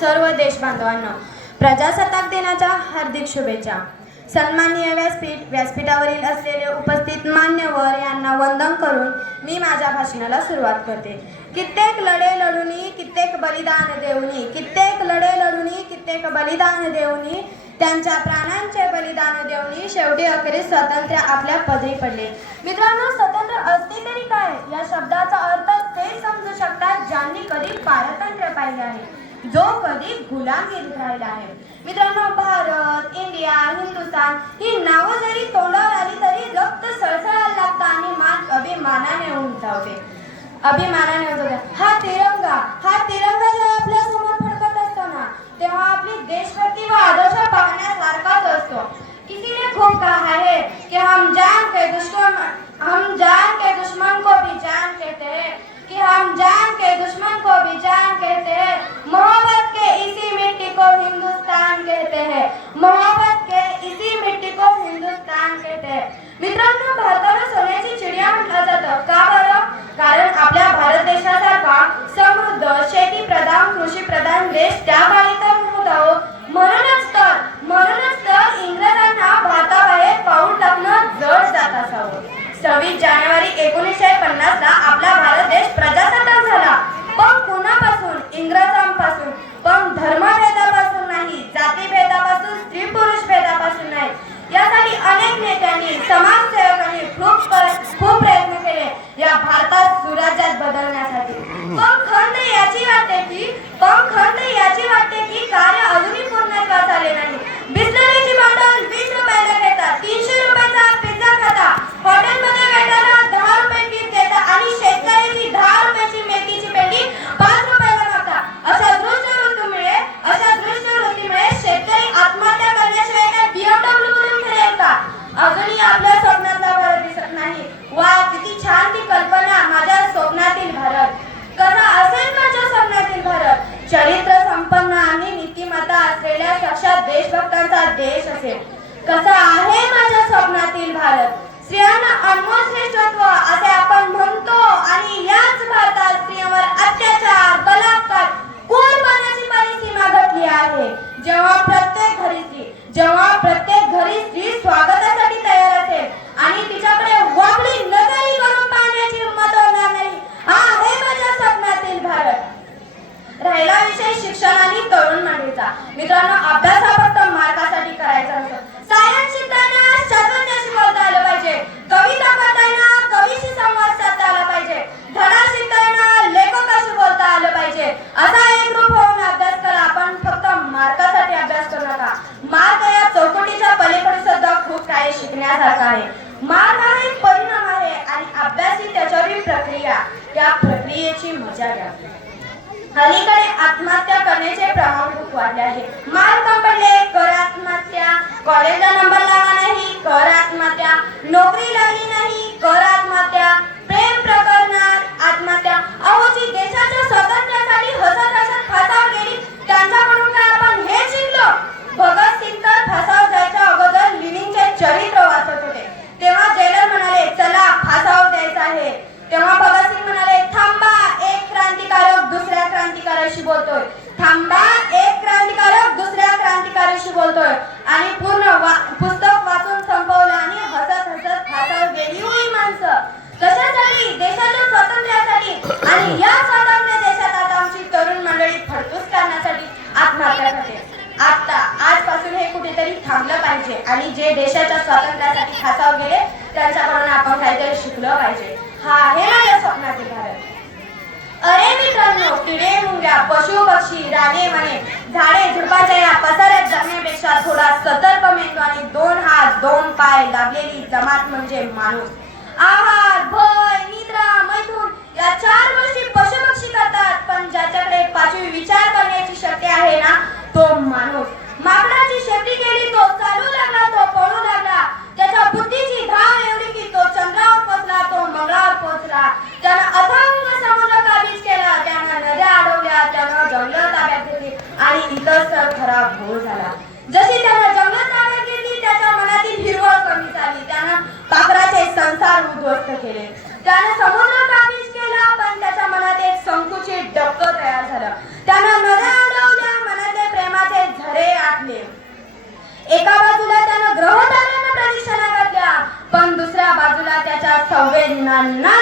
सर्व देशबांधवांना प्रजासत्ताक दिनाच्या हार्दिक शुभेच्छा। सन्माननीय व्यासपीठावरील असलेले उपस्थित मान्यवर यांना वंदन करून मी माझ्या भाषणाला सुरुवात करते। कित्येक लढे लढुनी कित्येक बलिदान देऊनी, कित्येक लढे लढुनी कित्येक बलिदान देऊनी, त्यांच्या प्राणांचे बलिदान देऊनी शेवटी अखेरीस स्वातंत्र्य आपल्या पदरी पडले। मित्रांनो, स्वतंत्र असते तरी काय या शब्दाचा अर्थ ते समजू शकतात ज्यांनी कधी पारतंत्र्य पाहिले आहे, जो कधी गुलामीत राहिला आहे। मित्रांनो, भारत, इंडिया, हिंदुस्थान ही नावं जरी तोंडावर आली तरी रक्त सळसळायला लागतं आणि मान अभिमानाने उंचावते, अभिमानाने उंचावते। हा तिरंगा जेव्हा आपल्या समोर फडकत असतो ना, तेव्हा आपली देशभक्ती व आदर्श पाहण्यासारखाच असतो। किसी ने खूब कहा है कि हम जान के दुश्मन को भी जान कहते हैं, कि हम जान के दुश्मन को भी जान कहते हैं, मोहब्बत के इसी मिट्टी को हिंदुस्तान कहते हैं, मोहब्बत के इसी मिट्टी को हिंदुस्तान कहते हैं। मित्रांनो, भारताला सोन्याची चिडिया म्हटलं जातं, का बरं? कारण आपल्या भारत देशासारखा समृद्ध शेती प्रधान कृषी प्रधान देश त्या काळी तर नव्हता। म्हणूनच तर इंग्रजांना भारताबाहेर पाऊल टाकणं जड जात असावं। 26 जानेवारी 1950 ला आपला भारत देश प्रजासत्ताक झाला, पण कुणापासून? इंग्रजांपासून। पण धर्मभेदापासून नाही, जातीभेदापासून, स्त्री पुरुष भेदापासून नाही। यासाठी अनेक नेत्यांनी, समाजसेवकांनी खूप प्रयत्न केले या भारतात सुराज्यात बदलण्यासाठी। पण खंत याची वाटते की कार्य अजूनही पूर्णत्वास आले नाही। बिस्लरीची बॉटल 20 रुपयाला घेतात, 300 रुपयाचा पिझ्झा खाता, हॉटेलमध्ये वेटरला 10 रुपये टिप देतात आणि शेतकऱ्याची 10 रुपयाची मेथीची पेंडी 5 रुपयाला मागतात। अशा दृष्ट वृत्तीमुळे शेतकरी आत्महत्या करण्याशिवाय काय BMW म्हणून ठरेल का? अजूनही आपल्या स्वप्नातला भारत दिसत नाही। वा, किती छान ती कल्पना, माझ्या स्वप्नातील भारत। कसा असेल माझ्या स्वप्नातील भारत? चरित्र संपन्न आणि नीतिमत्ता असलेल्या साक्षात देशभक्तांचा देश असेल। कसा आहे माझ्या स्वप्नातील भारत? स्त्रियांना अनमोल श्रेष्ठत्व असे आपण म्हणतो आणि याच भारतात स्त्रियांवर अत्याचार, बलात्कार, क्रूरपणाची परिसीमा घटली आहे। जेव्हा प्रत्येक घरी स्त्री स्वागतासाठी तयार असेल आणि तिच्याकडे वाकडी नजरी करून पाहण्याची हिंमत होणार नाही, हा आहे माझ्या स्वप्नातील भारत। राहिला विषय शिक्षण आणि तरुण मंडळीचा। मित्रांनो, अभ्यास हा फक्त मार्कासाठी करायचा नसतो। सायन्स शिकताना शास्त्रज्ञाशी बोलता आलं पाहिजे, कविता करताना कवीशी संवाद साधता आला पाहिजे, धडा शिकताना लेखकाशी बोलता आलं पाहिजे। असा एक ग्रुप होऊन अभ्यास करा, पण फक्त मार्कासाठी अभ्यास करू नका। मार्क या चौकटीच्या पलीकडे सुद्धा खूप काही शिकण्यासारखं आहे। मार्क हा एक परिणाम आहे आणि अभ्यास ही त्याच्यावरील प्रक्रिया, त्या प्रक्रियेची मजा घ्या। अलीकडे आत्महत्या करण्याचे प्रमाण खूप वाढले आहे। मार्क कम पडले, कर आत्महत्या, कॉलेजला नंबर लागला नाही, कर आत्महत्या, नोकरी लागली नाही, कर आत्महत्या, प्रेम प्रकरणात आत्महत्या। अहो, जी देशाच्या स्वातंत्र्यासाठी हसत फासावर गेली त्यांच्याकडून काय आपण हे शिकलो? भगतसिंग तर फासावर जायच्या अगोदर लेनिनचे चरित्र वाचत होते, तेव्हा जेलर म्हणाले, चला फासावर द्यायचं आहे। तेव्हा भगतसिंग म्हणाले, थांबा, एक क्रांतिकारक दुसऱ्या क्रांतिकाराशी बोलतोय, थांबा, एक क्रांतिकारक दुसऱ्या क्रांतिकाराशी बोलतोय। आणि पूर्ण पुस्तक वाचून संपवलं आणि हसत फासावर गेली हुई माणसं। कशासाठी? देशाच्या स्वातंत्र्यासाठी। आणि या स्वातंत्र्य देशात आता आमची तरुण मंडळी फडतूस करण्यासाठी आत्महत्या करते। आजपासून हे कुठेतरी थांबलं पाहिजे आणि जे देशाच्या स्वातंत्र्यासाठी फासावर गेले त्यांच्याकडून आपण काहीतरी शिकलं पाहिजे। हा आहे माझ्या स्वप्नातील भारत। अरे मित्रांनो, किडे मुंग्या, पशु पक्षी, राणे म्हणे, झाडे झुडपाच्या या पसाऱ्यात जगण्यापेक्षा थोडा सतर्क मेंदू आणि 2 हात 2 पाय लाभलेली जमात म्हणजे माणूस। आहार, भय, निद्रा, मैथून या 4 गोष्टी पशु पक्षी करतात, पण ज्याच्याकडे 5वी विचार करण्याची शक्ती आहे ना, तो माणूस। माकडाची शेती केली, तो चालू लागला, तो पळू लागला। त्याच्या बुद्धीची धार एवढी की तो चंद्रावर पोहोचला, तो मंगळावर पोहोचला। त्यानं अथांग समुद्र काबीज केला, त्यानं नद्या अडवल्या, त्यानं जंगलं ताब्यात घेतली आणि इतर खरा घोळ झाला। जशी त्यानं जंगलं ताब्यात घेतली, त्याच्या मनातील हिरवळ कमी झाली, त्यानं पाखराचे संसार उद्ध्वस्त केले। त्यानं समुद्र काबीज केला, पण त्याच्या मनात एक संकुचित डबकं तयार झालं। त्यानं नद्या अडवल्या, अन्ना